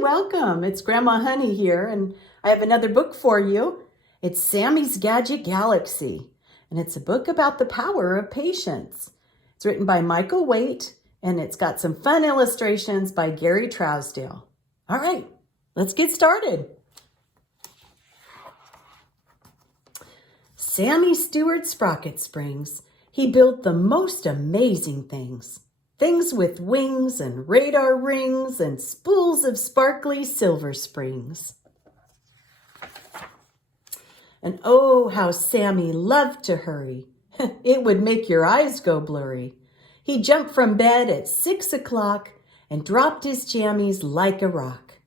welcome. It's Grandma Honey here, and I have another book for you. It's Sammy's Gadget Galaxy, and it's a book about the power of patience. It's written by Michael Waite, and it's got some fun illustrations by Gary Trousdale. All right, let's get started. Sammy Stewart Sprocket Springs. He built the most amazing things. Things with wings and radar rings and spools of sparkly silver springs. And oh, how Sammy loved to hurry. It would make your eyes go blurry. He jumped from bed at 6 o'clock and dropped his jammies like a rock.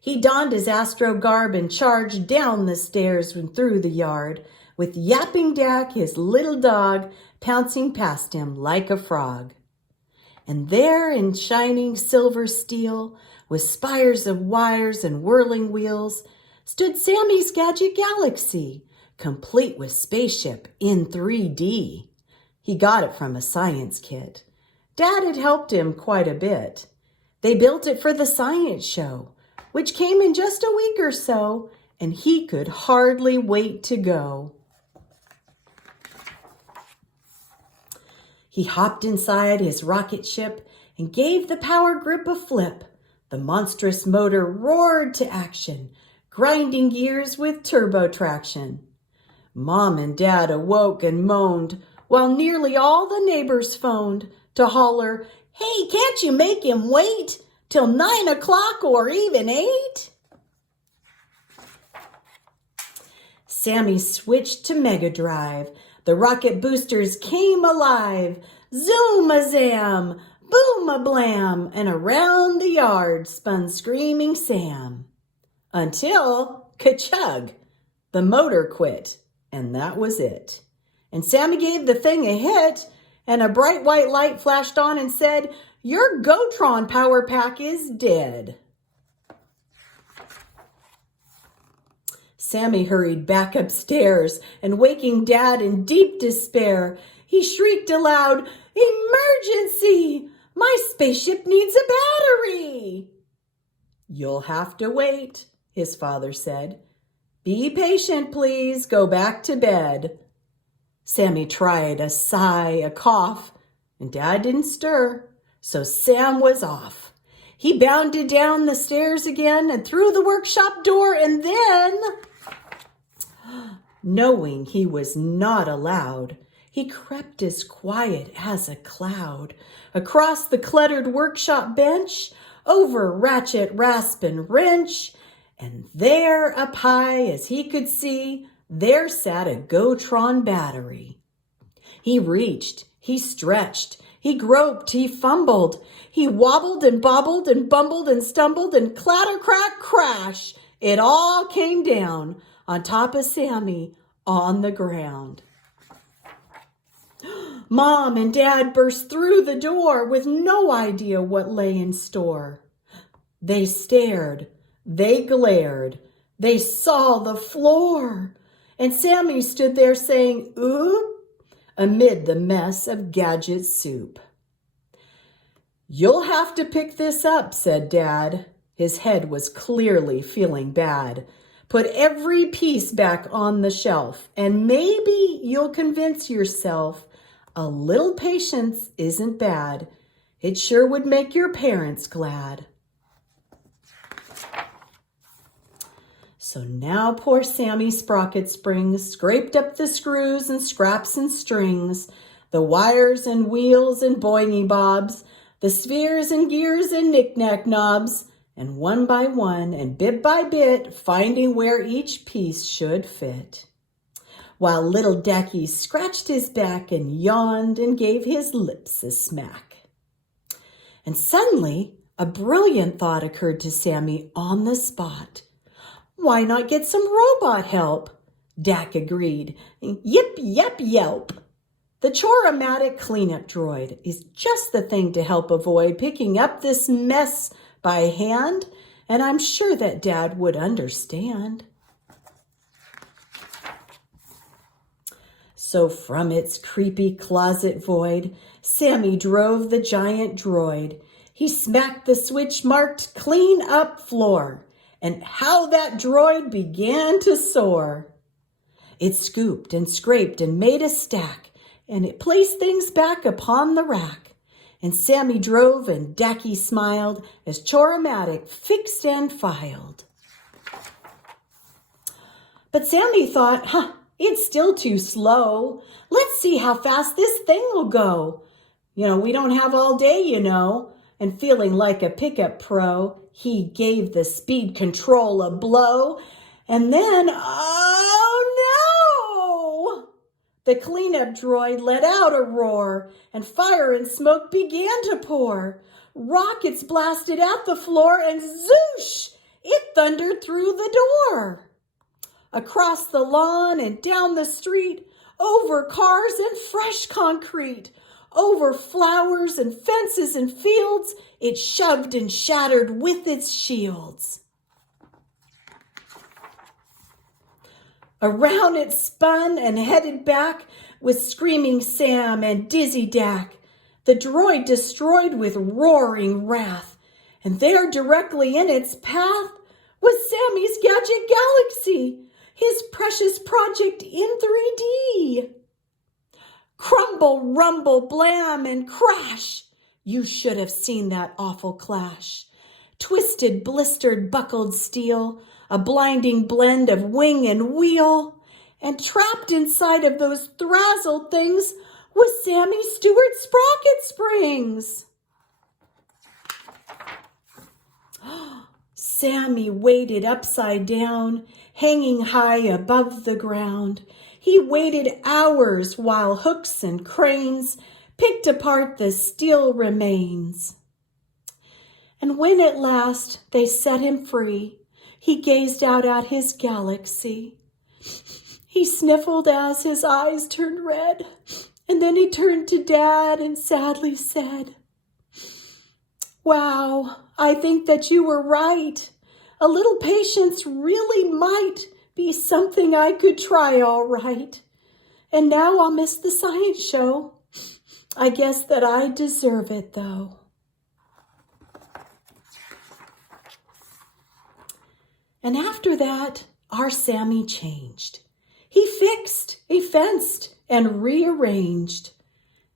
He donned his astro garb and charged down the stairs and through the yard, with Yapping Dak, his little dog, pouncing past him like a frog. And there in shining silver steel, with spires of wires and whirling wheels, stood Sammy's Gadget Galaxy, complete with spaceship in 3D. He got it from a science kit. Dad had helped him quite a bit. They built it for the science show, which came in just a week or so, and he could hardly wait to go. He hopped inside his rocket ship and gave the power grip a flip. The monstrous motor roared to action, grinding gears with turbo traction. Mom and Dad awoke and moaned, while nearly all the neighbors phoned to holler, "Hey, can't you make him wait till 9 o'clock or even 8? Sammy switched to Mega Drive. The rocket boosters came alive. Zoom-a-zam, boom-a-blam, and around the yard spun Screaming Sam. Until, ka-chug, the motor quit, and that was it. And Sammy gave the thing a hit, and a bright white light flashed on and said, "Your Gotron power pack is dead." Sammy hurried back upstairs, and waking Dad in deep despair, he shrieked aloud, "Emergency! My spaceship needs a battery!" "You'll have to wait," his father said. "Be patient, please. Go back to bed." Sammy tried a sigh, a cough, and Dad didn't stir, so Sam was off. He bounded down the stairs again and through the workshop door, and then, knowing he was not allowed, he crept as quiet as a cloud across the cluttered workshop bench, over ratchet, rasp, and wrench, and there, up high as he could see, there sat a Gotron battery. He reached, he stretched, he groped, he fumbled, he wobbled and bobbled and bumbled and stumbled, and clatter, crack, crash, it all came down on top of Sammy on the ground. Mom and Dad burst through the door with no idea what lay in store. They stared, they glared, they saw the floor, and Sammy stood there saying, "Oop," amid the mess of Gadget soup. "You'll have to pick this up," said Dad. His head was clearly feeling bad. "Put every piece back on the shelf, and maybe you'll convince yourself a little patience isn't bad. It sure would make your parents glad." So now poor Sammy Sprocket Springs scraped up the screws and scraps and strings, the wires and wheels and boingy bobs, the spheres and gears and knick-knack knobs, and one by one and bit by bit, finding where each piece should fit. While little Dacky scratched his back and yawned and gave his lips a smack. And suddenly, a brilliant thought occurred to Sammy on the spot. "Why not get some robot help?" Dak agreed. "Yip, yep, yelp. The Chore-o-matic cleanup droid is just the thing to help avoid picking up this mess by hand, and I'm sure that Dad would understand." So from its creepy closet void, Sammy drove the giant droid. He smacked the switch marked clean up floor, and how that droid began to soar. It scooped and scraped and made a stack, and it placed things back upon the rack. And Sammy drove and Dacky smiled as Choromatic fixed and filed. But Sammy thought, it's still too slow. Let's see how fast this thing will go. We don't have all day, And feeling like a pickup pro, he gave the speed control a blow. And then, oh no! The cleanup droid let out a roar, and fire and smoke began to pour. Rockets blasted at the floor, and zoosh! It thundered through the door. Across the lawn and down the street, over cars and fresh concrete, over flowers and fences and fields, it shoved and shattered with its shields. Around it spun and headed back with screaming Sam and dizzy Dak. The droid destroyed with roaring wrath, and there directly in its path was Sammy's Gadget Galaxy, his precious project in 3D. Crumble, rumble, blam, and crash. You should have seen that awful clash. Twisted, blistered, buckled steel, a blinding blend of wing and wheel. And trapped inside of those thrazzled things was Sammy Stewart's sprocket springs. Sammy waited upside down, hanging high above the ground. He waited hours while hooks and cranes picked apart the steel remains. And when at last they set him free, he gazed out at his galaxy. He sniffled as his eyes turned red, and then he turned to Dad and sadly said, "Wow, I think that you were right. A little patience really might be something I could try all right. And now I'll miss the science show. I guess that I deserve it, though." And after that, our Sammy changed. He fixed, he fenced, and rearranged.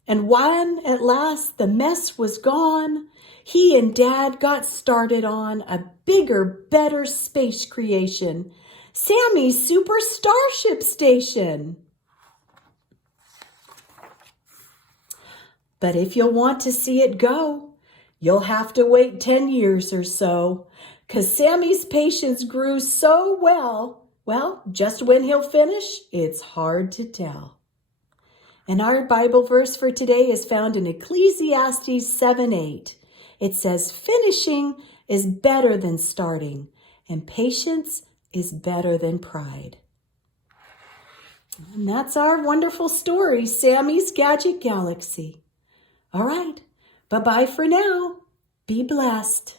And when at last the mess was gone, he and Dad got started on a bigger, better space creation, Sammy's Super Starship Station. But if you'll want to see it go, you'll have to wait 10 years or so, 'cause Sammy's patience grew so well, just when he'll finish, it's hard to tell. And our Bible verse for today is found in Ecclesiastes 7:8. It says, "Finishing is better than starting, and patience is better than pride." And that's our wonderful story, Sammy's Gadget Galaxy. All right, bye-bye for now. Be blessed.